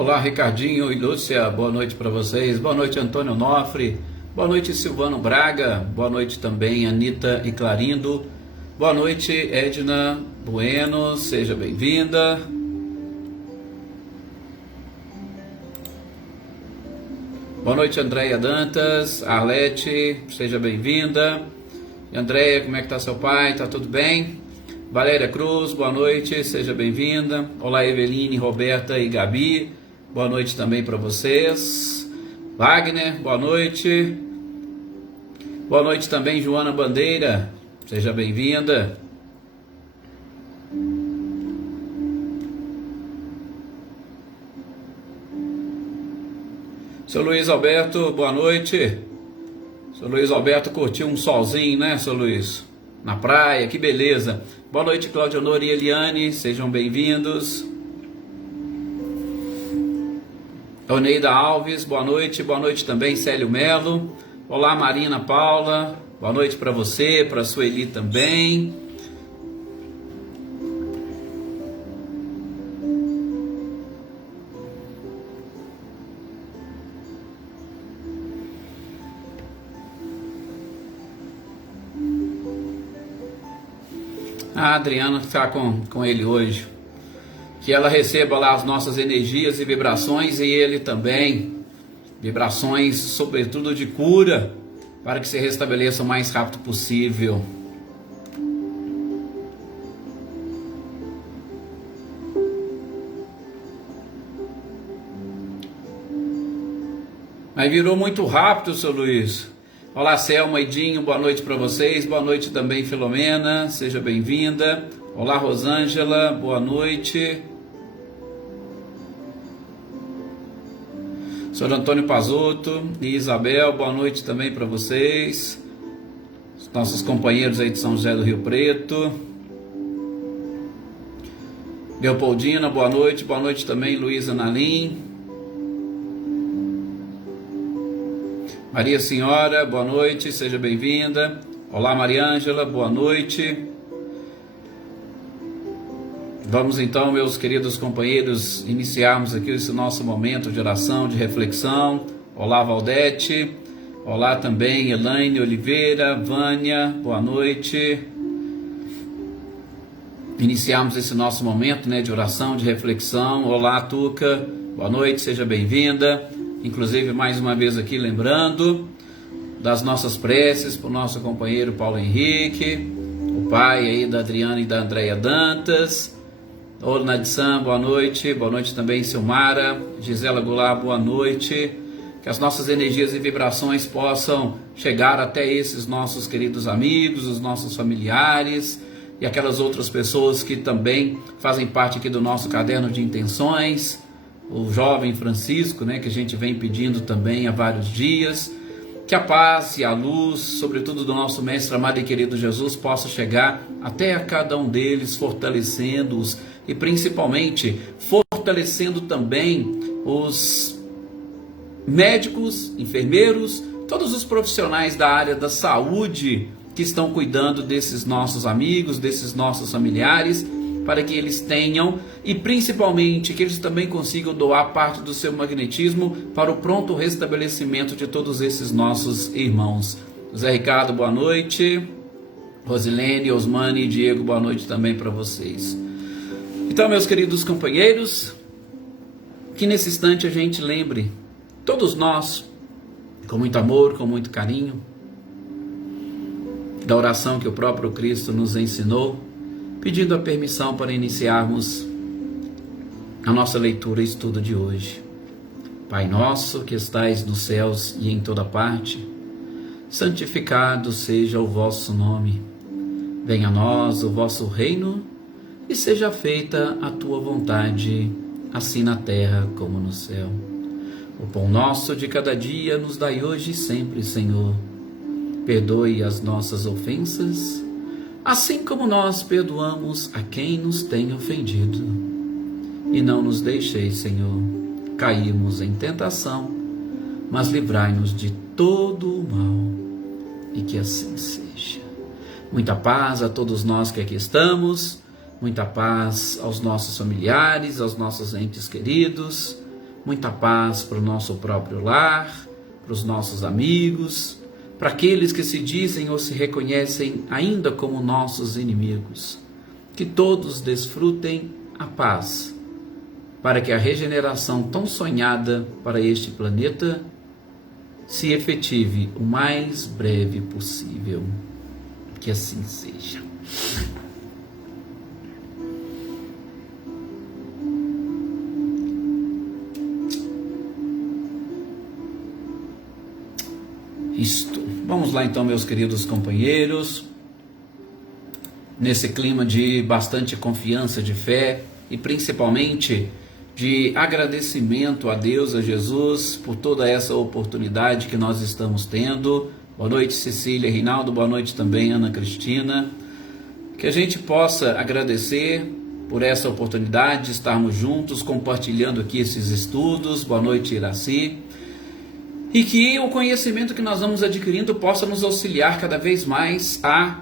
Olá, Ricardinho e Lúcia, boa noite para vocês. Boa noite, Antônio Nofre. Boa noite, Silvano Braga. Boa noite também, Anita e Clarindo. Boa noite, Edna Bueno, seja bem-vinda. Boa noite, Andréia Dantas. Arlete, seja bem-vinda. Andréia, como é que tá seu pai? Tá tudo bem? Valéria Cruz, boa noite, seja bem-vinda. Olá, Eveline, Roberta e Gabi, boa noite também para vocês. Wagner, boa noite. Boa noite também, Joana Bandeira, seja bem-vinda. Seu Luiz Alberto, boa noite. Seu Luiz Alberto curtiu um solzinho, né, seu Luiz? Na praia, que beleza. Boa noite, Cláudio Honor e Eliane, sejam bem-vindos. Oneida Alves, boa noite também, Célio Melo. Olá, Marina Paula, boa noite para você, para a Sueli também. A Adriana está com ele hoje. Que ela receba lá as nossas energias e vibrações e ele também. Vibrações, sobretudo de cura, para que se restabeleça o mais rápido possível. Mas virou muito rápido, seu Luiz. Olá, Selma e Dinho, boa noite para vocês. Boa noite também, Filomena, seja bem-vinda. Olá, Rosângela, boa noite. Sr. Antônio Pazotto e Isabel, boa noite também para vocês. Os nossos companheiros aí de São José do Rio Preto. Leopoldina, boa noite também, Luísa Nalim. Maria Senhora, boa noite, seja bem-vinda. Olá, Maria Ângela, boa noite. Vamos então, meus queridos companheiros, iniciarmos aqui esse nosso momento de oração, de reflexão. Olá, Valdete. Olá também, Elaine Oliveira, Vânia, boa noite. Iniciarmos esse nosso momento, né, de oração, de reflexão. Olá, Tuca, boa noite, seja bem-vinda. Inclusive, mais uma vez aqui, lembrando das nossas preces para o nosso companheiro Paulo Henrique, o pai aí da Adriana e da Andréia Dantas. Olá, Nadissan, boa noite também, Silmara. Gisela Goulart, boa noite. Que as nossas energias e vibrações possam chegar até esses nossos queridos amigos, os nossos familiares e aquelas outras pessoas que também fazem parte aqui do nosso caderno de intenções. O jovem Francisco, né, que a gente vem pedindo também há vários dias, que a paz e a luz, sobretudo do nosso mestre amado e querido Jesus, possa chegar até a cada um deles, fortalecendo-os e principalmente fortalecendo também os médicos, enfermeiros, todos os profissionais da área da saúde que estão cuidando desses nossos amigos, desses nossos familiares, para que eles tenham e principalmente que eles também consigam doar parte do seu magnetismo para o pronto restabelecimento de todos esses nossos irmãos. Zé Ricardo, boa noite. Rosilene, Osmane e Diego, boa noite também para vocês. Então, meus queridos companheiros, que nesse instante a gente lembre, todos nós, com muito amor, com muito carinho, da oração que o próprio Cristo nos ensinou, pedindo a permissão para iniciarmos a nossa leitura e estudo de hoje. Pai nosso que estais nos céus e em toda parte, santificado seja o vosso nome. Venha a nós o vosso reino e seja feita a tua vontade, assim na terra como no céu. O pão nosso de cada dia nos dai hoje e sempre, Senhor. Perdoe as nossas ofensas, assim como nós perdoamos a quem nos tem ofendido. E não nos deixeis, Senhor, cairmos em tentação, mas livrai-nos de todo o mal, e que assim seja. Muita paz a todos nós que aqui estamos, muita paz aos nossos familiares, aos nossos entes queridos, muita paz para o nosso próprio lar, para os nossos amigos, para aqueles que se dizem ou se reconhecem ainda como nossos inimigos. Que todos desfrutem a paz, para que a regeneração tão sonhada para este planeta se efetive o mais breve possível. Que assim seja. Isto. Vamos lá então, meus queridos companheiros, nesse clima de bastante confiança, de fé e principalmente de agradecimento a Deus, a Jesus, por toda essa oportunidade que nós estamos tendo. Boa noite, Cecília, Reinaldo, boa noite também, Ana Cristina. Que a gente possa agradecer por essa oportunidade de estarmos juntos, compartilhando aqui esses estudos. Boa noite, Iraci. E que o conhecimento que nós vamos adquirindo possa nos auxiliar cada vez mais a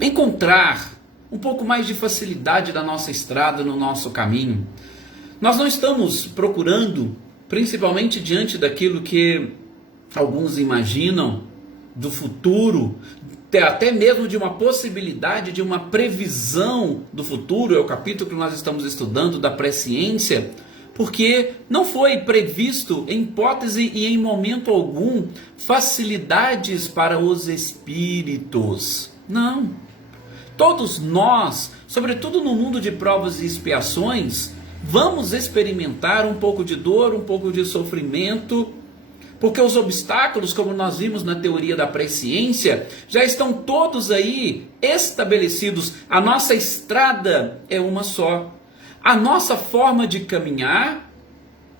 encontrar um pouco mais de facilidade da nossa estrada, no nosso caminho. Nós não estamos procurando, principalmente diante daquilo que alguns imaginam do futuro, até mesmo de uma possibilidade, de uma previsão do futuro, é o capítulo que nós estamos estudando da presciência, porque não foi previsto em hipótese e em momento algum facilidades para os espíritos. Não. Todos nós, sobretudo no mundo de provas e expiações, vamos experimentar um pouco de dor, um pouco de sofrimento, porque os obstáculos, como nós vimos na teoria da presciência, já estão todos aí estabelecidos. A nossa estrada é uma só. A nossa forma de caminhar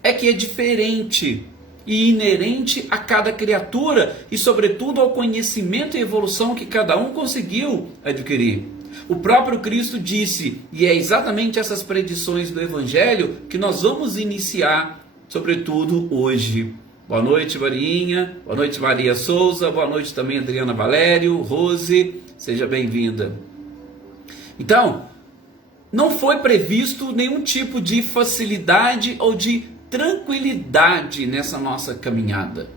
é que é diferente e inerente a cada criatura e, sobretudo, ao conhecimento e evolução que cada um conseguiu adquirir. O próprio Cristo disse, e é exatamente essas predições do Evangelho que nós vamos iniciar, sobretudo hoje. Boa noite, Marinha. Boa noite, Maria Souza. Boa noite também, Adriana Valério. Rose, seja bem-vinda. Então, não foi previsto nenhum tipo de facilidade ou de tranquilidade nessa nossa caminhada.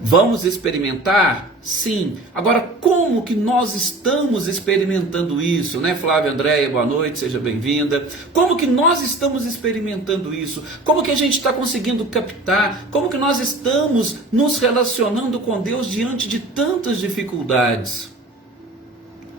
Vamos experimentar? Sim. Agora, como que nós estamos experimentando isso, né, Flávia Andréia? Boa noite, seja bem-vinda. Como que nós estamos experimentando isso? Como que a gente está conseguindo captar? Como que nós estamos nos relacionando com Deus diante de tantas dificuldades?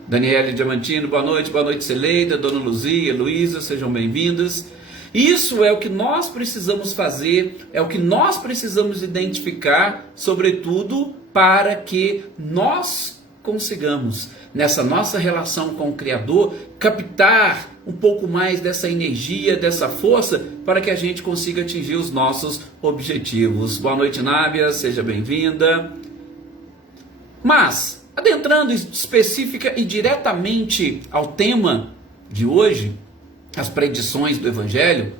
Daniele Diamantino, boa noite Celeida, Dona Luzia, Luísa, sejam bem-vindas. Isso é o que nós precisamos fazer, é o que nós precisamos identificar, sobretudo para que nós consigamos, nessa nossa relação com o Criador, captar um pouco mais dessa energia, dessa força, para que a gente consiga atingir os nossos objetivos. Boa noite, Nábia, seja bem-vinda. Mas, adentrando específica e diretamente ao tema de hoje, as predições do Evangelho,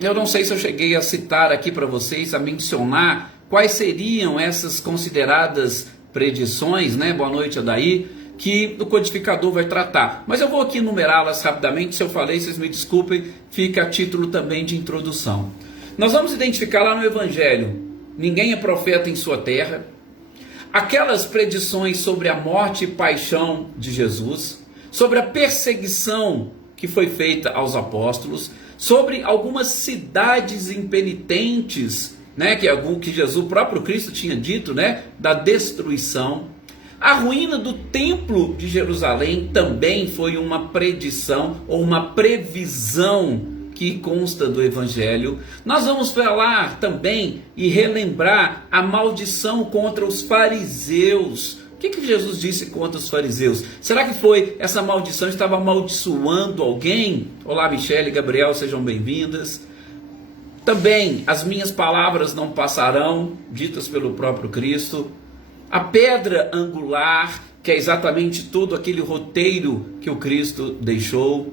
eu não sei se eu cheguei a citar aqui para vocês, a mencionar quais seriam essas consideradas predições, né? Boa noite, Adaí, que o codificador vai tratar. Mas eu vou aqui enumerá-las rapidamente, se eu falei, vocês me desculpem, fica a título também de introdução. Nós vamos identificar lá no Evangelho, ninguém é profeta em sua terra, aquelas predições sobre a morte e paixão de Jesus, sobre a perseguição que foi feita aos apóstolos, sobre algumas cidades impenitentes, né, que Jesus, o próprio Cristo tinha dito, né, da destruição. A ruína do templo de Jerusalém também foi uma predição ou uma previsão que consta do Evangelho. Nós vamos falar também e relembrar a maldição contra os fariseus. O que Jesus disse contra os fariseus? Será que foi essa maldição, estava amaldiçoando alguém? Olá, Michele, Gabriel, sejam bem-vindas. Também, as minhas palavras não passarão, ditas pelo próprio Cristo. A pedra angular, que é exatamente todo aquele roteiro que o Cristo deixou.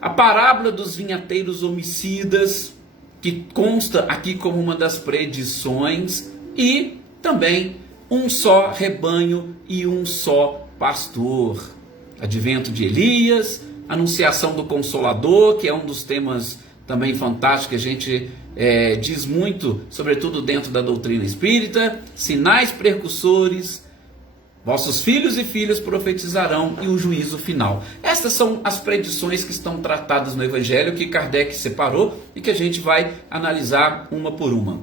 A parábola dos vinhateiros homicidas, que consta aqui como uma das predições. E também um só rebanho e um só pastor. Advento de Elias, anunciação do Consolador, que é um dos temas também fantásticos que a gente diz muito, sobretudo dentro da doutrina espírita, sinais precursores, vossos filhos e filhas profetizarão e o juízo final. Estas são as predições que estão tratadas no Evangelho, que Kardec separou e que a gente vai analisar uma por uma.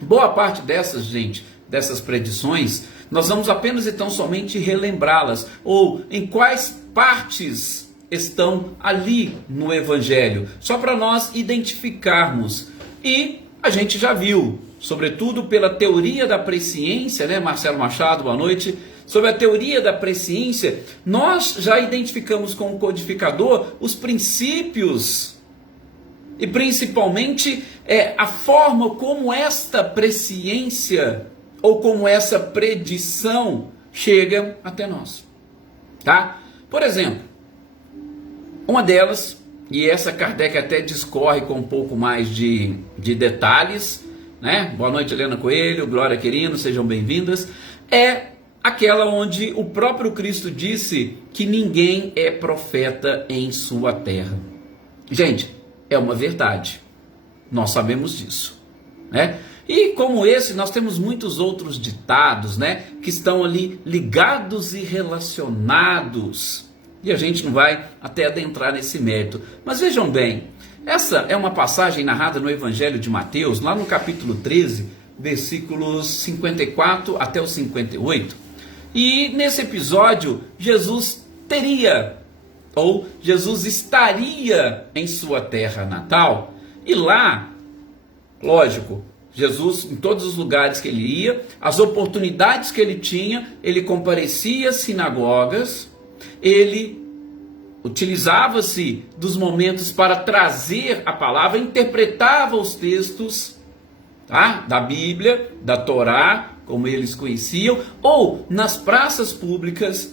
Boa parte dessas, gente, dessas predições, nós vamos apenas e tão somente relembrá-las, ou em quais partes estão ali no Evangelho, só para nós identificarmos. E a gente já viu, sobretudo pela teoria da presciência, né, Marcelo Machado, boa noite. Sobre a teoria da presciência, nós já identificamos com o codificador os princípios e principalmente a forma como esta presciência ou como essa predição chega até nós. Tá? Por exemplo, uma delas, e essa Kardec até discorre com um pouco mais de detalhes, né? Boa noite, Helena Coelho, Glória Querino, sejam bem-vindas. É aquela onde o próprio Cristo disse que ninguém é profeta em sua terra. Gente, é uma verdade. Nós sabemos disso, né? E como esse, nós temos muitos outros ditados, né, que estão ali ligados e relacionados. E a gente não vai até adentrar nesse mérito. Mas vejam bem, essa é uma passagem narrada no Evangelho de Mateus, lá no capítulo 13, versículos 54 até o 58. E nesse episódio, Jesus estaria em sua terra natal. E lá, lógico, Jesus, em todos os lugares que ele ia, as oportunidades que ele tinha, ele comparecia às sinagogas, ele utilizava-se dos momentos para trazer a palavra, interpretava os textos, tá, da Bíblia, da Torá, como eles conheciam, ou nas praças públicas,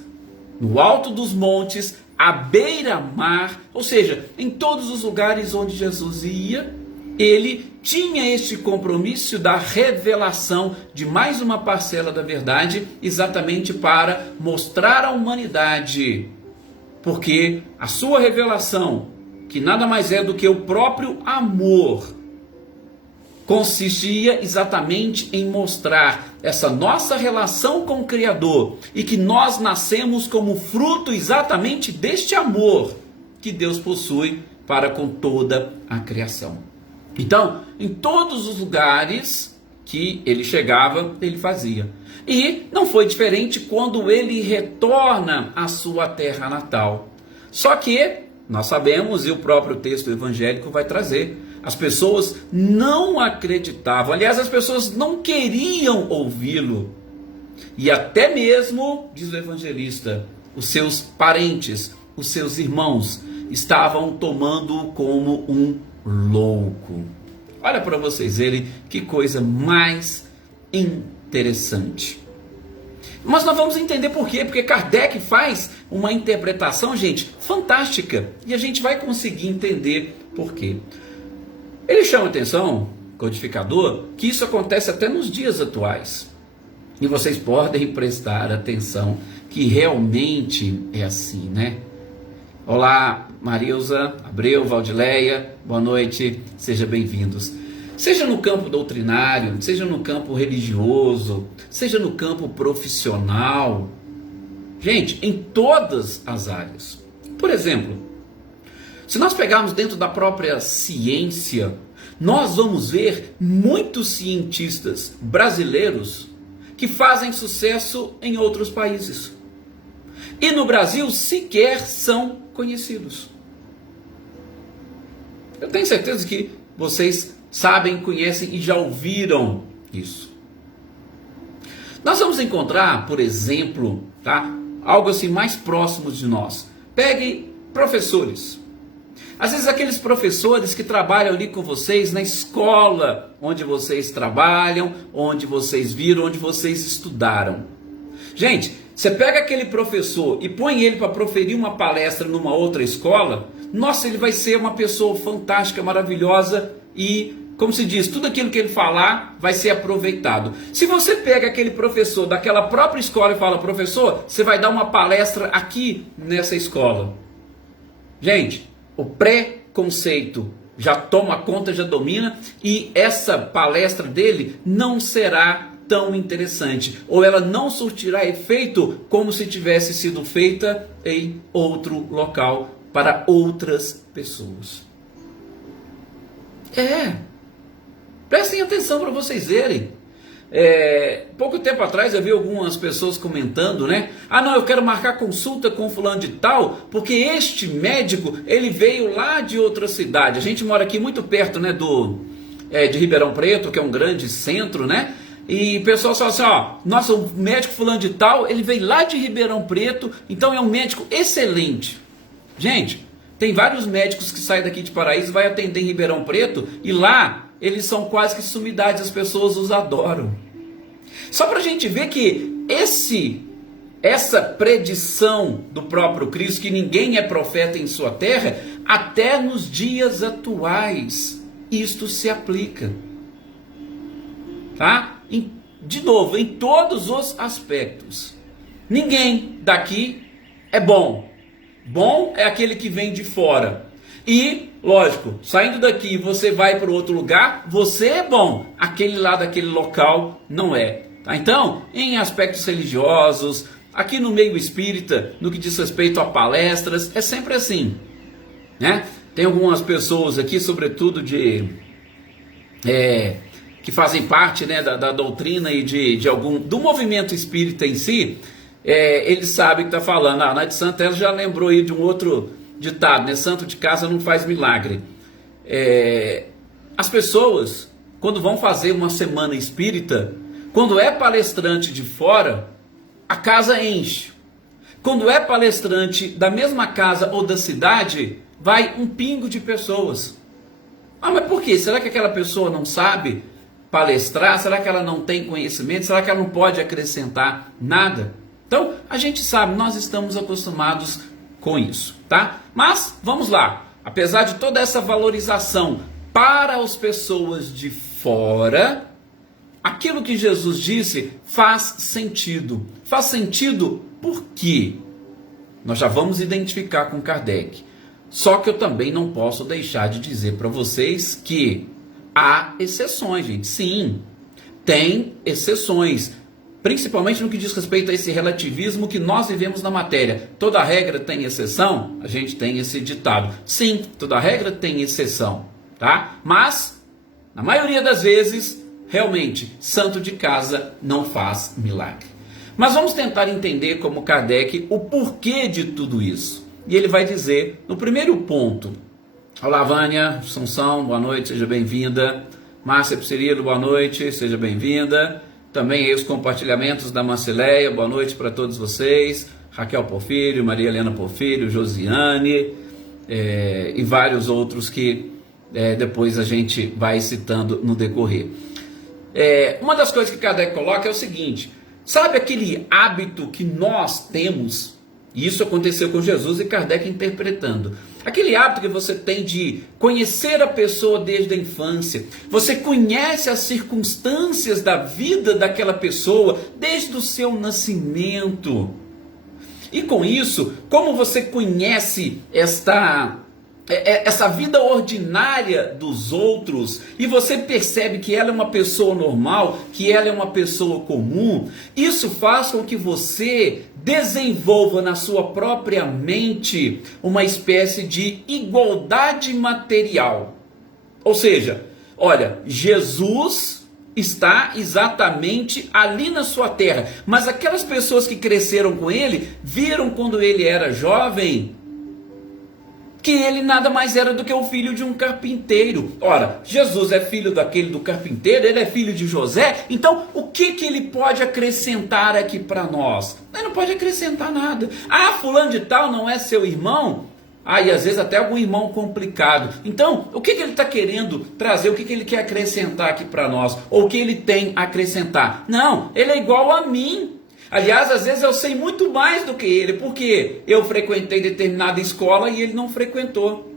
no alto dos montes, à beira-mar, ou seja, em todos os lugares onde Jesus ia, ele tinha este compromisso da revelação de mais uma parcela da verdade, exatamente para mostrar à humanidade, porque a sua revelação, que nada mais é do que o próprio amor, consistia exatamente em mostrar essa nossa relação com o Criador e que nós nascemos como fruto exatamente deste amor que Deus possui para com toda a criação. Então, em todos os lugares que ele chegava, ele fazia. E não foi diferente quando ele retorna à sua terra natal. Só que, nós sabemos, e o próprio texto evangélico vai trazer, as pessoas não acreditavam, aliás, as pessoas não queriam ouvi-lo. E até mesmo, diz o evangelista, os seus parentes, os seus irmãos, estavam tomando-o como um louco. Olha para vocês verem que coisa mais interessante. Mas nós vamos entender por quê, porque Kardec faz uma interpretação, gente, fantástica, e a gente vai conseguir entender por quê. Ele chama atenção, codificador, que isso acontece até nos dias atuais. E vocês podem prestar atenção que realmente é assim, né? Olá, Marilza, Abreu, Valdileia, boa noite, sejam bem-vindos. Seja no campo doutrinário, seja no campo religioso, seja no campo profissional, gente, em todas as áreas. Por exemplo, se nós pegarmos dentro da própria ciência, nós vamos ver muitos cientistas brasileiros que fazem sucesso em outros países. E no Brasil sequer são conhecidos. Eu tenho certeza que vocês sabem, conhecem e já ouviram isso. Nós vamos encontrar, por exemplo, tá, algo assim mais próximo de nós. Pegue professores. Às vezes aqueles professores que trabalham ali com vocês na escola onde vocês trabalham, onde vocês viram, onde vocês estudaram. Gente, você pega aquele professor e põe ele para proferir uma palestra numa outra escola, nossa, ele vai ser uma pessoa fantástica, maravilhosa e, como se diz, tudo aquilo que ele falar vai ser aproveitado. Se você pega aquele professor daquela própria escola e fala, professor, você vai dar uma palestra aqui nessa escola. Gente, o preconceito já toma conta, já domina, e essa palestra dele não será tão interessante, ou ela não surtirá efeito como se tivesse sido feita em outro local para outras pessoas. Prestem atenção para vocês verem. Pouco tempo atrás eu vi algumas pessoas comentando, né? Ah, não, eu quero marcar consulta com fulano de tal, porque este médico, ele veio lá de outra cidade. A gente mora aqui muito perto, né, de Ribeirão Preto, que é um grande centro, né? E o pessoal fala assim, ó, nossa, o médico fulano de tal, ele veio lá de Ribeirão Preto, então é um médico excelente. Gente, tem vários médicos que saem daqui de Paraíso, vai atender em Ribeirão Preto, e lá eles são quase que sumidades, as pessoas os adoram. Só para a gente ver que essa predição do próprio Cristo, que ninguém é profeta em sua terra, até nos dias atuais, isto se aplica. Tá? De novo, em todos os aspectos. Ninguém daqui é bom. Bom é aquele que vem de fora. E, lógico, saindo daqui você vai para outro lugar, você é bom. Aquele lá daquele local não é. Tá? Então, em aspectos religiosos, aqui no meio espírita, no que diz respeito a palestras, é sempre assim. Né? Tem algumas pessoas aqui, sobretudo que fazem parte, né, da doutrina e do movimento espírita em si, eles sabem que está falando. A Nath Santella já lembrou aí de um outro ditado, né? Santo de casa não faz milagre. As pessoas, quando vão fazer uma semana espírita, quando é palestrante de fora, a casa enche. Quando é palestrante da mesma casa ou da cidade, vai um pingo de pessoas. Ah, mas por quê? Será que aquela pessoa não sabe palestrar? Será que ela não tem conhecimento? Será que ela não pode acrescentar nada? Então, a gente sabe, nós estamos acostumados com isso, tá? Mas, vamos lá. Apesar de toda essa valorização para as pessoas de fora, aquilo que Jesus disse faz sentido. Faz sentido por quê? Nós já vamos identificar com Kardec. Só que eu também não posso deixar de dizer para vocês que há exceções, gente. Sim, tem exceções. Principalmente no que diz respeito a esse relativismo que nós vivemos na matéria. Toda regra tem exceção? A gente tem esse ditado. Sim, toda regra tem exceção, tá? Mas, na maioria das vezes, realmente, santo de casa não faz milagre. Mas vamos tentar entender como Kardec o porquê de tudo isso. E ele vai dizer, no primeiro ponto: olá, Vânia, Assunção, boa noite, seja bem-vinda. Márcia Psirilo, boa noite, seja bem-vinda. Também aí os compartilhamentos da Marcileia, boa noite para todos vocês. Raquel Porfírio, Maria Helena Porfírio, Josiane, e vários outros que depois a gente vai citando no decorrer. Uma das coisas que Kardec coloca é o seguinte: sabe aquele hábito que nós temos? E isso aconteceu com Jesus e Kardec interpretando. Aquele hábito que você tem de conhecer a pessoa desde a infância. Você conhece as circunstâncias da vida daquela pessoa desde o seu nascimento. E com isso, como você conhece essa vida ordinária dos outros, e você percebe que ela é uma pessoa normal, que ela é uma pessoa comum, isso faz com que você desenvolva na sua própria mente uma espécie de igualdade material. Ou seja, olha, Jesus está exatamente ali na sua terra, mas aquelas pessoas que cresceram com ele, viram quando ele era jovem, que ele nada mais era do que o filho de um carpinteiro. Ora, Jesus é filho do carpinteiro, ele é filho de José, então o que ele pode acrescentar aqui para nós? Ele não pode acrescentar nada. Ah, fulano de tal não é seu irmão? Ah, e às vezes até algum irmão complicado. Então, o que ele está querendo trazer? O que ele quer acrescentar aqui para nós? Ou o que ele tem a acrescentar? Não, ele é igual a mim. Aliás, às vezes eu sei muito mais do que ele, porque eu frequentei determinada escola e ele não frequentou.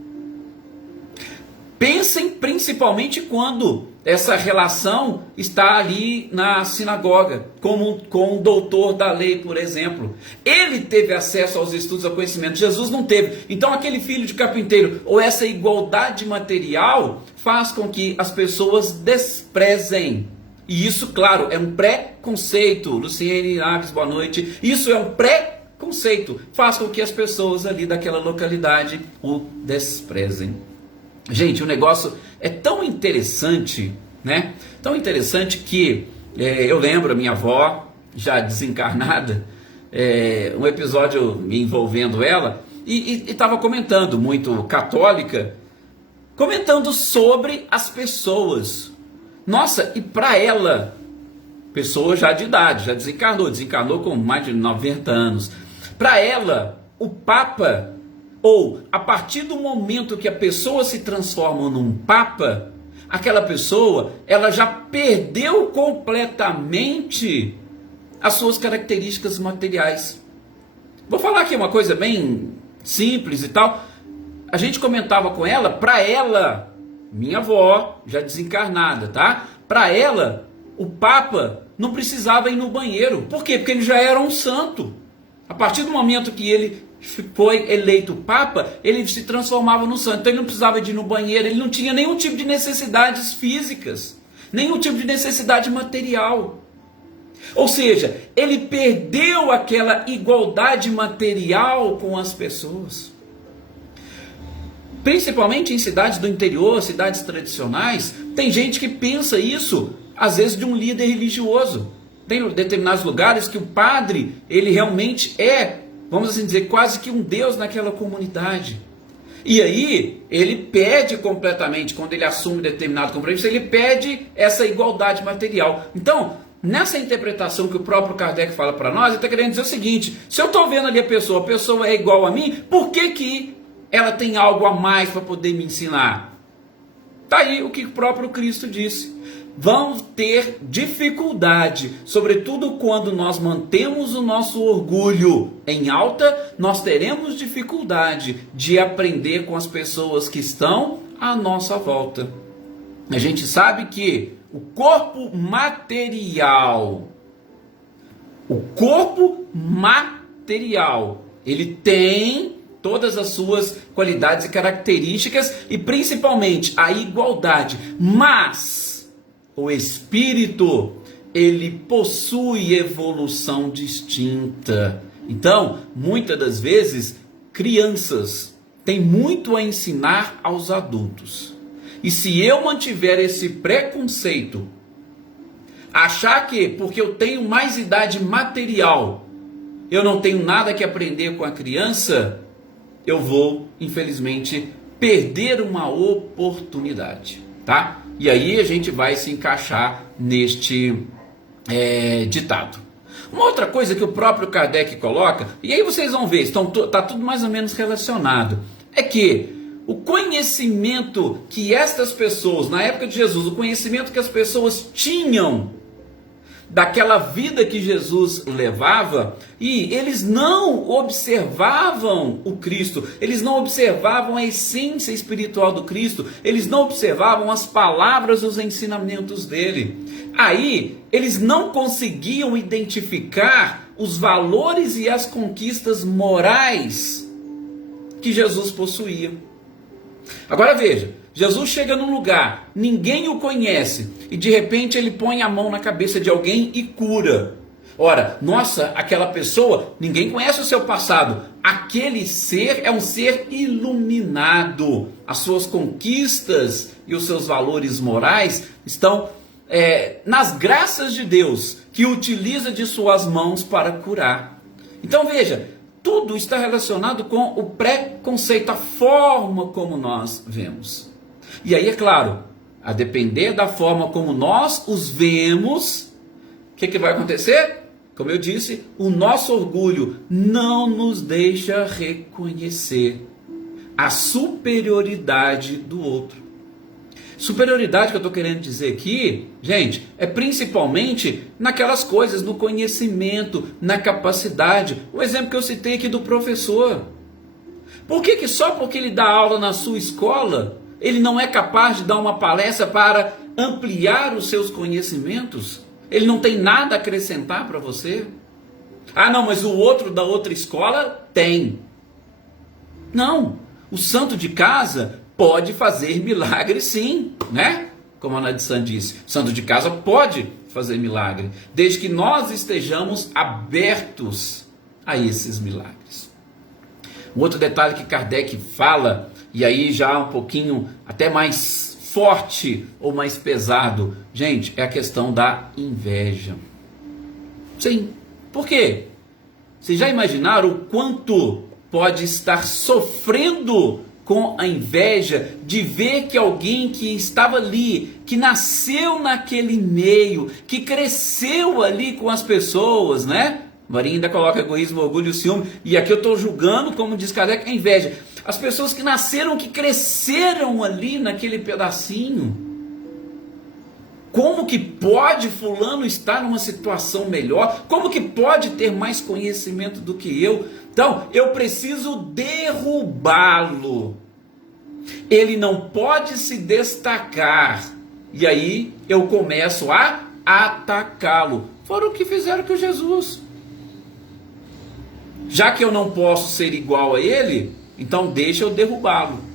Pensem principalmente quando essa relação está ali na sinagoga, como com o doutor da lei, por exemplo. Ele teve acesso aos estudos, ao conhecimento, Jesus não teve. Então aquele filho de carpinteiro, ou essa igualdade material, faz com que as pessoas desprezem. E isso, claro, é um preconceito. Luciene Naves, boa noite. Isso é um preconceito. Faz com que as pessoas ali daquela localidade o desprezem. Gente, o negócio é tão interessante, né? Tão interessante que eu lembro a minha avó, já desencarnada, um episódio envolvendo ela, e estava comentando, muito católica, comentando sobre as pessoas. Nossa, e para ela, pessoa já de idade, já desencarnou com mais de 90 anos. Para ela, o Papa, ou a partir do momento que a pessoa se transforma num Papa, aquela pessoa, ela já perdeu completamente as suas características materiais. Vou falar aqui uma coisa bem simples e tal. A gente comentava com ela, para ela, minha avó, já desencarnada, tá? Para ela, o Papa não precisava ir no banheiro. Por quê? Porque ele já era um santo. A partir do momento que ele foi eleito Papa, ele se transformava no santo. Então ele não precisava de ir no banheiro, ele não tinha nenhum tipo de necessidades físicas, nenhum tipo de necessidade material. Ou seja, ele perdeu aquela igualdade material com as pessoas. Principalmente em cidades do interior, cidades tradicionais, tem gente que pensa isso, às vezes, de um líder religioso. Tem determinados lugares que o padre, ele realmente é, vamos assim dizer, quase que um deus naquela comunidade. E aí, ele perde completamente, quando ele assume determinado compromisso, ele perde essa igualdade material. Então, nessa interpretação que o próprio Kardec fala para nós, ele está querendo dizer o seguinte: se eu estou vendo ali a pessoa é igual a mim, por que ela tem algo a mais para poder me ensinar? Está aí o que o próprio Cristo disse. Vão ter dificuldade, sobretudo quando nós mantemos o nosso orgulho em alta, nós teremos dificuldade de aprender com as pessoas que estão à nossa volta. A gente sabe que o corpo material, ele tem todas as suas qualidades e características e principalmente a igualdade, mas o espírito, ele possui evolução distinta. Então, muitas das vezes, crianças têm muito a ensinar aos adultos. E se eu mantiver esse preconceito, achar que porque eu tenho mais idade material, eu não tenho nada que aprender com a criança, eu vou, infelizmente, perder uma oportunidade, tá? E aí a gente vai se encaixar neste ditado. Uma outra coisa que o próprio Kardec coloca, e aí vocês vão ver, está tudo mais ou menos relacionado, é que o conhecimento que estas pessoas, na época de Jesus, o conhecimento que as pessoas tinham daquela vida que Jesus levava, e eles não observavam o Cristo, eles não observavam a essência espiritual do Cristo, eles não observavam as palavras, os ensinamentos dele. Aí, eles não conseguiam identificar os valores e as conquistas morais que Jesus possuía. Agora veja, Jesus chega num lugar, ninguém o conhece, e de repente ele põe a mão na cabeça de alguém e cura. Ora, nossa, aquela pessoa, ninguém conhece o seu passado. Aquele ser é um ser iluminado. As suas conquistas e os seus valores morais estão nas graças de Deus, que utiliza de suas mãos para curar. Então veja, tudo está relacionado com o preconceito, a forma como nós vemos. E aí, é claro, a depender da forma como nós os vemos, o que vai acontecer? Como eu disse, o nosso orgulho não nos deixa reconhecer a superioridade do outro. Superioridade que eu estou querendo dizer aqui, gente, é principalmente naquelas coisas, no conhecimento, na capacidade. O exemplo que eu citei aqui do professor. Por que só porque ele dá aula na sua escola, Ele não é capaz de dar uma palestra para ampliar os seus conhecimentos? Ele não tem nada a acrescentar para você? Ah, não, mas o outro da outra escola tem. Não, o santo de casa pode fazer milagre sim, né? Como a Ana de San disse, o santo de casa pode fazer milagre, desde que nós estejamos abertos a esses milagres. Um outro detalhe que Kardec fala, e aí já um pouquinho até mais forte ou mais pesado, gente, é a questão da inveja. Sim, por quê? Vocês já imaginaram o quanto pode estar sofrendo com a inveja de ver que alguém que estava ali, que nasceu naquele meio, que cresceu ali com as pessoas, né? Marinha ainda coloca egoísmo, orgulho e ciúme, e aqui eu estou julgando, como diz Kardec, a inveja. As pessoas que nasceram, que cresceram ali naquele pedacinho. Como que pode fulano estar numa situação melhor? Como que pode ter mais conhecimento do que eu? Então, eu preciso derrubá-lo. Ele não pode se destacar. E aí eu começo a atacá-lo. Foi o que fizeram com Jesus. Já que eu não posso ser igual a ele, então deixa eu derrubá-lo.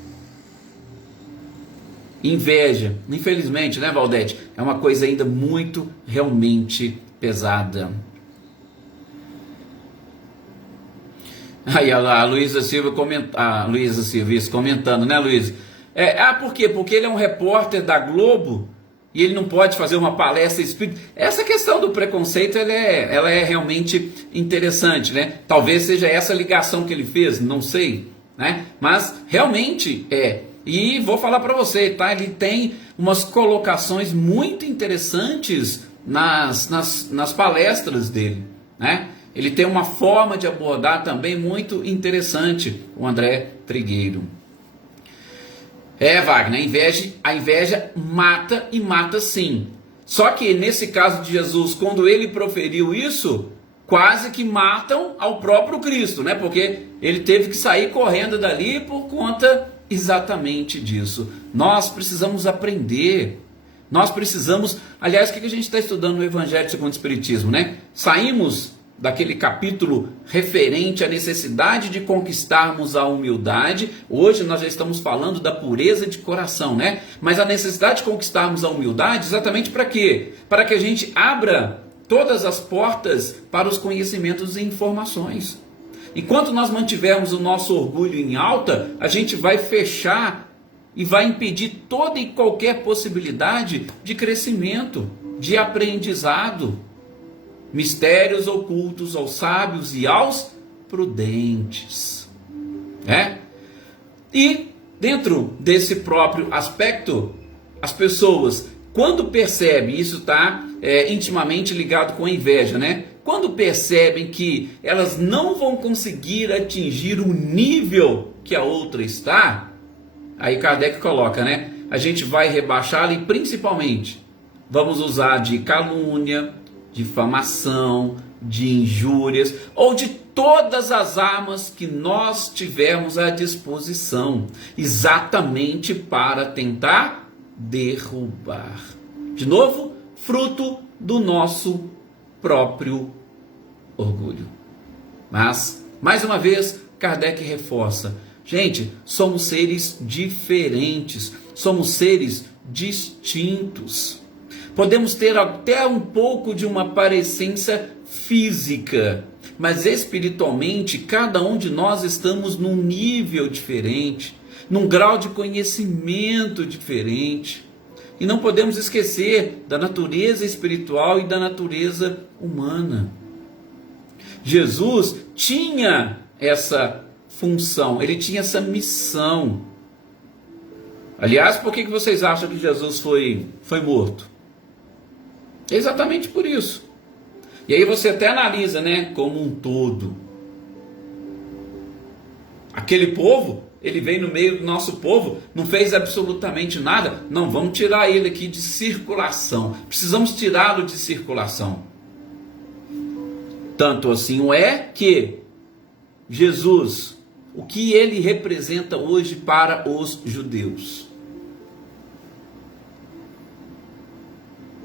Inveja, infelizmente, né, Valdete? É uma coisa ainda muito, realmente pesada. Aí a Luísa Silva comentando, né, Luísa? Por quê? Porque ele é um repórter da Globo e ele não pode fazer uma palestra espírita. Essa questão do preconceito, ela é realmente interessante, né? Talvez seja essa ligação que ele fez, não sei, né? Mas realmente é. E vou falar para você, tá? Ele tem umas colocações muito interessantes nas palestras dele, né? Ele tem uma forma de abordar também muito interessante, o André Trigueiro. Wagner, a inveja mata e mata sim. Só que nesse caso de Jesus, quando ele proferiu isso, quase que matam ao próprio Cristo, né? Porque ele teve que sair correndo dali por conta exatamente disso. Nós precisamos aprender. Nós precisamos, aliás, o que a gente está estudando no Evangelho segundo o Espiritismo, né? Saímos daquele capítulo referente à necessidade de conquistarmos a humildade. Hoje nós já estamos falando da pureza de coração, né? Mas a necessidade de conquistarmos a humildade exatamente para quê? Para que a gente abra todas as portas para os conhecimentos e informações. Enquanto nós mantivermos o nosso orgulho em alta, a gente vai fechar e vai impedir toda e qualquer possibilidade de crescimento, de aprendizado. Mistérios ocultos aos sábios e aos prudentes. E dentro desse próprio aspecto, as pessoas, quando percebem, isso está intimamente ligado com a inveja, né? Quando percebem que elas não vão conseguir atingir o nível que a outra está, aí Kardec coloca, né? A gente vai rebaixá-la e principalmente vamos usar de calúnia, difamação, de injúrias ou de todas as armas que nós tivermos à disposição, exatamente para tentar derrubar. De novo, fruto do nosso próprio orgulho. Mas, mais uma vez, Kardec reforça: gente, somos seres diferentes, somos seres distintos. Podemos ter até um pouco de uma parecência física, mas espiritualmente cada um de nós estamos num nível diferente, num grau de conhecimento diferente. E não podemos esquecer da natureza espiritual e da natureza humana. Jesus tinha essa função, ele tinha essa missão. Aliás, por que vocês acham que Jesus foi morto? Exatamente por isso. E aí você até analisa, né, como um todo. Aquele povo, ele veio no meio do nosso povo, não fez absolutamente nada. Não, vamos tirar ele aqui de circulação. Precisamos tirá-lo de circulação. Tanto assim é que Jesus, o que ele representa hoje para os judeus?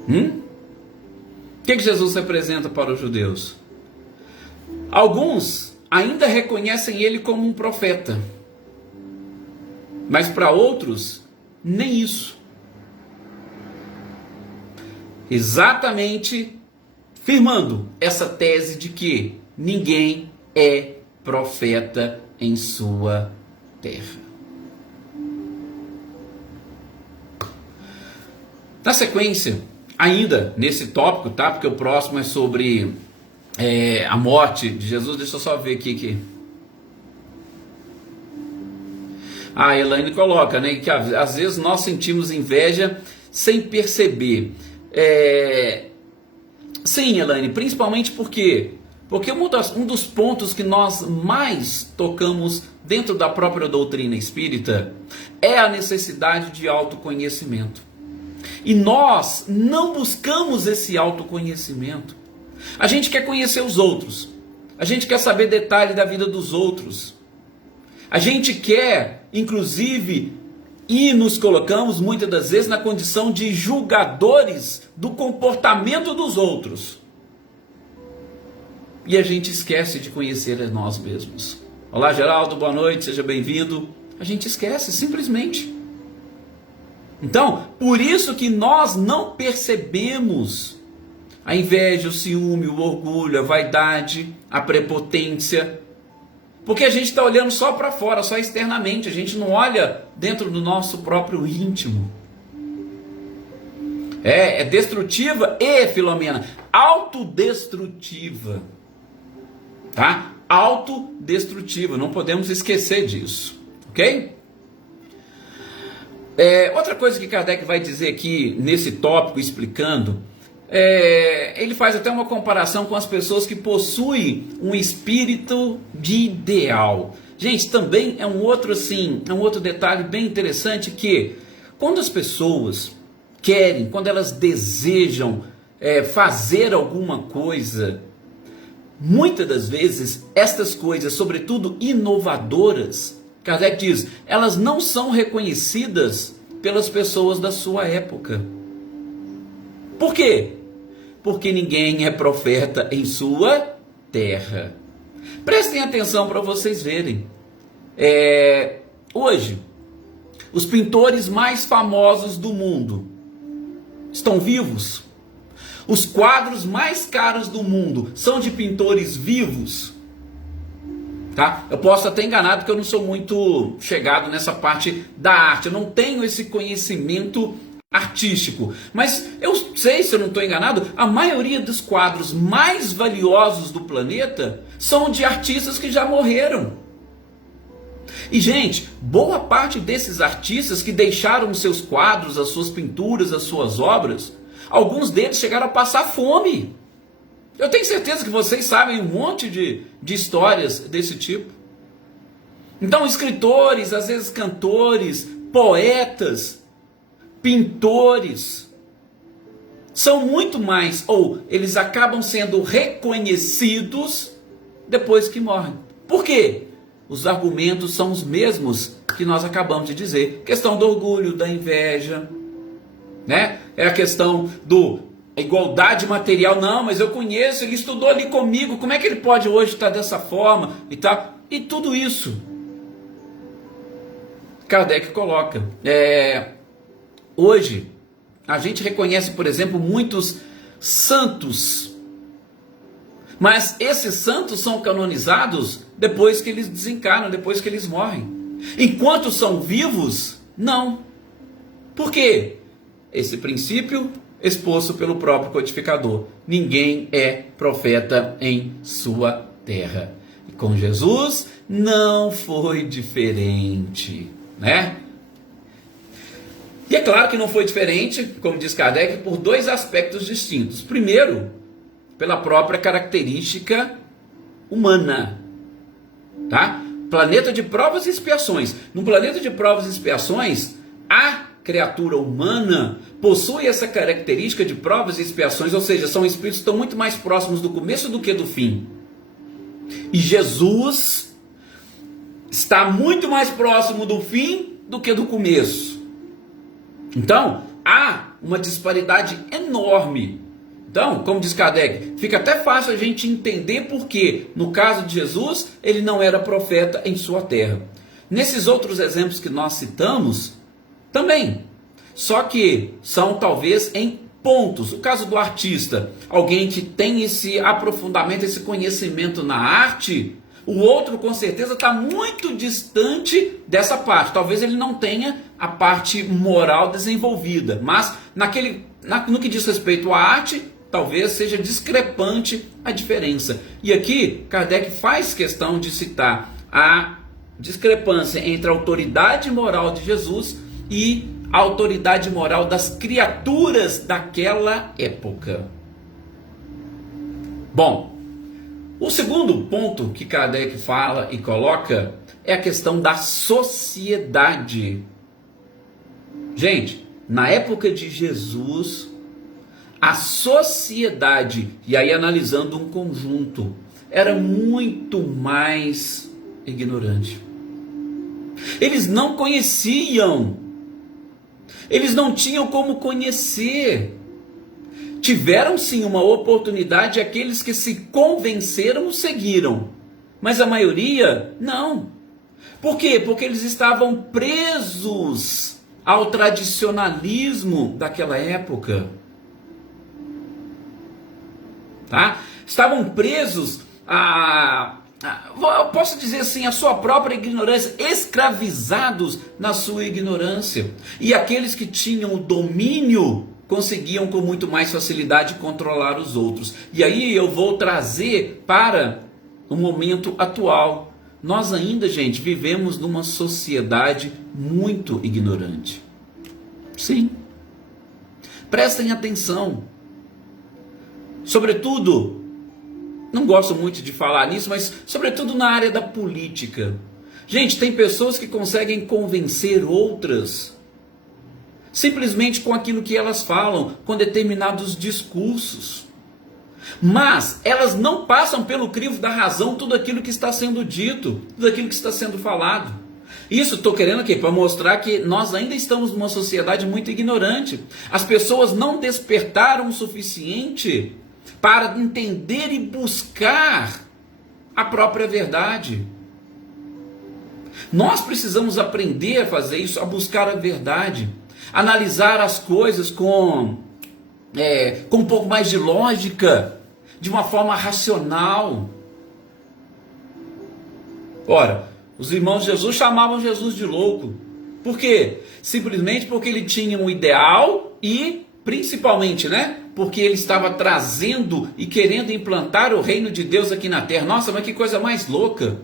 O que Jesus representa para os judeus? Alguns ainda reconhecem ele como um profeta, mas para outros, nem isso. Exatamente firmando essa tese de que ninguém é profeta em sua terra. Na sequência, ainda nesse tópico, tá? Porque o próximo é sobre a morte de Jesus. Deixa eu só ver aqui. A Elaine coloca, né, que às vezes nós sentimos inveja sem perceber. Sim, Elaine, principalmente porque um dos pontos que nós mais tocamos dentro da própria doutrina espírita é a necessidade de autoconhecimento. E nós não buscamos esse autoconhecimento. A gente quer conhecer os outros. A gente quer saber detalhe da vida dos outros. A gente quer, inclusive, e nos colocamos muitas das vezes na condição de julgadores do comportamento dos outros. E a gente esquece de conhecer a nós mesmos. Olá, Geraldo, boa noite, seja bem-vindo. A gente esquece, simplesmente. Então, por isso que nós não percebemos a inveja, o ciúme, o orgulho, a vaidade, a prepotência, porque a gente está olhando só para fora, só externamente, a gente não olha dentro do nosso próprio íntimo. É destrutiva e, Filomena, autodestrutiva, tá? Autodestrutiva, não podemos esquecer disso, ok? Outra coisa que Kardec vai dizer aqui nesse tópico, explicando, ele faz até uma comparação com as pessoas que possuem um espírito de ideal. Gente, também é um outro detalhe bem interessante, que quando as pessoas querem, quando elas desejam fazer alguma coisa, muitas das vezes estas coisas, sobretudo inovadoras, Kardec diz, elas não são reconhecidas pelas pessoas da sua época. Por quê? Porque ninguém é profeta em sua terra. Prestem atenção para vocês verem. Hoje, os pintores mais famosos do mundo estão vivos? Os quadros mais caros do mundo são de pintores vivos? Tá? Eu posso até enganado, porque eu não sou muito chegado nessa parte da arte, eu não tenho esse conhecimento artístico, mas eu sei, se eu não estou enganado, a maioria dos quadros mais valiosos do planeta são de artistas que já morreram. E, gente, boa parte desses artistas que deixaram os seus quadros, as suas pinturas, as suas obras, alguns deles chegaram a passar fome. Eu tenho certeza que vocês sabem um monte de histórias desse tipo. Então, escritores, às vezes cantores, poetas, pintores, são muito mais, ou eles acabam sendo reconhecidos depois que morrem. Por quê? Os argumentos são os mesmos que nós acabamos de dizer. Questão do orgulho, da inveja, né? É a questão a igualdade material. Não, mas eu conheço, ele estudou ali comigo, como é que ele pode hoje estar dessa forma e tal? E tudo isso Kardec coloca. Hoje a gente reconhece, por exemplo, muitos santos, mas esses santos são canonizados depois que eles desencarnam, depois que eles morrem. Enquanto são vivos, não. Por quê? Esse princípio exposto pelo próprio codificador. Ninguém é profeta em sua terra. E com Jesus não foi diferente, né? E é claro que não foi diferente, como diz Kardec, por dois aspectos distintos. Primeiro, pela própria característica humana, tá? Planeta de provas e expiações. No planeta de provas e expiações, a criatura humana possui essa característica de provas e expiações, ou seja, são espíritos que estão muito mais próximos do começo do que do fim. E Jesus está muito mais próximo do fim do que do começo. Então, a uma disparidade enorme. Então, como diz Kardec, fica até fácil a gente entender porque, no caso de Jesus, ele não era profeta em sua terra. Nesses outros exemplos que nós citamos, também. Só que são talvez em pontos. O caso do artista, alguém que tem esse aprofundamento, esse conhecimento na arte, o outro com certeza está muito distante dessa parte. Talvez ele não tenha a parte moral desenvolvida, mas no que diz respeito à arte, talvez seja discrepante a diferença. E aqui Kardec faz questão de citar a discrepância entre a autoridade moral de Jesus e a autoridade moral das criaturas daquela época. Bom, o segundo ponto que Kardec fala e coloca é a questão da sociedade. Gente, na época de Jesus, a sociedade, e aí analisando um conjunto, era muito mais ignorante. Eles não conheciam, eles não tinham como conhecer. Tiveram sim uma oportunidade aqueles que se convenceram o seguiram, mas a maioria não. Por quê? Porque eles estavam presos ao tradicionalismo daquela época. Tá? Estavam presos eu posso dizer assim, a sua própria ignorância, escravizados na sua ignorância. E aqueles que tinham o domínio conseguiam com muito mais facilidade controlar os outros. E aí eu vou trazer para o momento atual. Nós ainda, gente, vivemos numa sociedade muito ignorante. Sim. Prestem atenção. Sobretudo, não gosto muito de falar nisso, mas sobretudo na área da política. Gente, tem pessoas que conseguem convencer outras simplesmente com aquilo que elas falam, com determinados discursos. Mas elas não passam pelo crivo da razão tudo aquilo que está sendo dito, tudo aquilo que está sendo falado. Isso estou querendo aqui para mostrar que nós ainda estamos numa sociedade muito ignorante. As pessoas não despertaram o suficiente para entender e buscar a própria verdade. Nós precisamos aprender a fazer isso, a buscar a verdade, analisar as coisas com um pouco mais de lógica, de uma forma racional. Ora, os irmãos de Jesus chamavam Jesus de louco. Por quê? Simplesmente porque ele tinha um ideal e, principalmente, porque ele estava trazendo e querendo implantar o reino de Deus aqui na terra. Nossa, mas que coisa mais louca!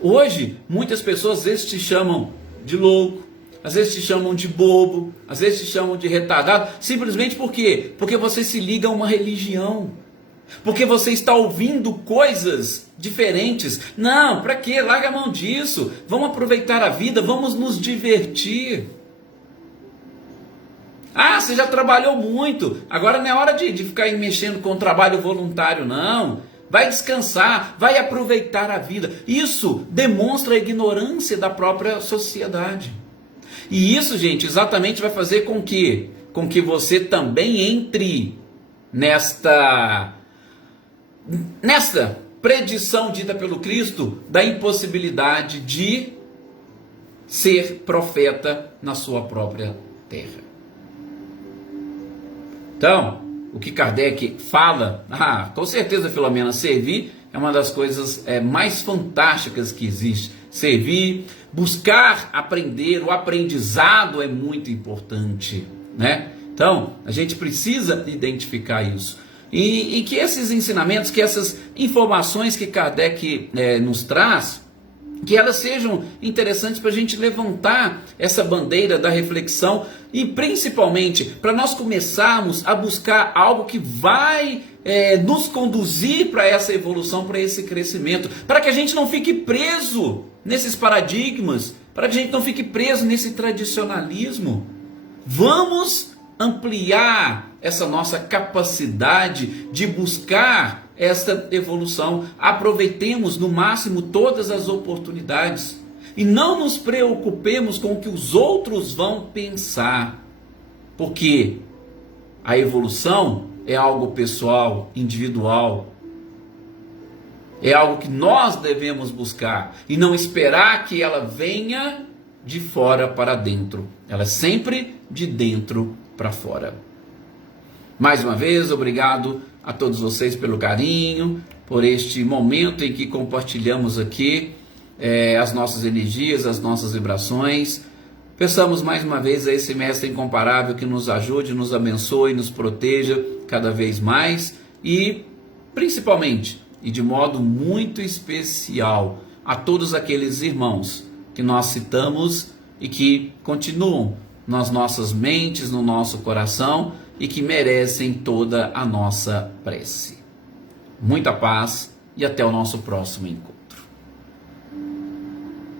Hoje, muitas pessoas às vezes te chamam de louco, às vezes te chamam de bobo, às vezes te chamam de retardado, simplesmente por quê? Porque você se liga a uma religião, porque você está ouvindo coisas diferentes. Não, para quê? Larga a mão disso, vamos aproveitar a vida, vamos nos divertir. Ah, você já trabalhou muito, agora não é hora de ficar mexendo com o trabalho voluntário, não. Vai descansar, vai aproveitar a vida. Isso demonstra a ignorância da própria sociedade. E isso, gente, exatamente vai fazer com que você também entre nesta predição dita pelo Cristo da impossibilidade de ser profeta na sua própria terra. Então, o que Kardec fala, com certeza, Filomena, servir é uma das coisas mais fantásticas que existe. Servir, buscar aprender, o aprendizado é muito importante, Então, a gente precisa identificar isso. E que esses ensinamentos, que essas informações que Kardec nos traz, que elas sejam interessantes para a gente levantar essa bandeira da reflexão e principalmente para nós começarmos a buscar algo que vai nos conduzir para essa evolução, para esse crescimento, para que a gente não fique preso nesses paradigmas, para que a gente não fique preso nesse tradicionalismo. Vamos ampliar essa nossa capacidade de buscar esta evolução. Aproveitemos no máximo todas as oportunidades. E não nos preocupemos com o que os outros vão pensar, porque a evolução é algo pessoal, individual. É algo que nós devemos buscar e não esperar que ela venha de fora para dentro. Ela é sempre de dentro para fora. Mais uma vez, obrigado a todos vocês pelo carinho, por este momento em que compartilhamos aqui as nossas energias, as nossas vibrações. Peçamos mais uma vez a esse Mestre incomparável que nos ajude, nos abençoe, nos proteja cada vez mais e, principalmente, e de modo muito especial, a todos aqueles irmãos que nós citamos e que continuam nas nossas mentes, no nosso coração e que merecem toda a nossa prece. Muita paz e até o nosso próximo encontro.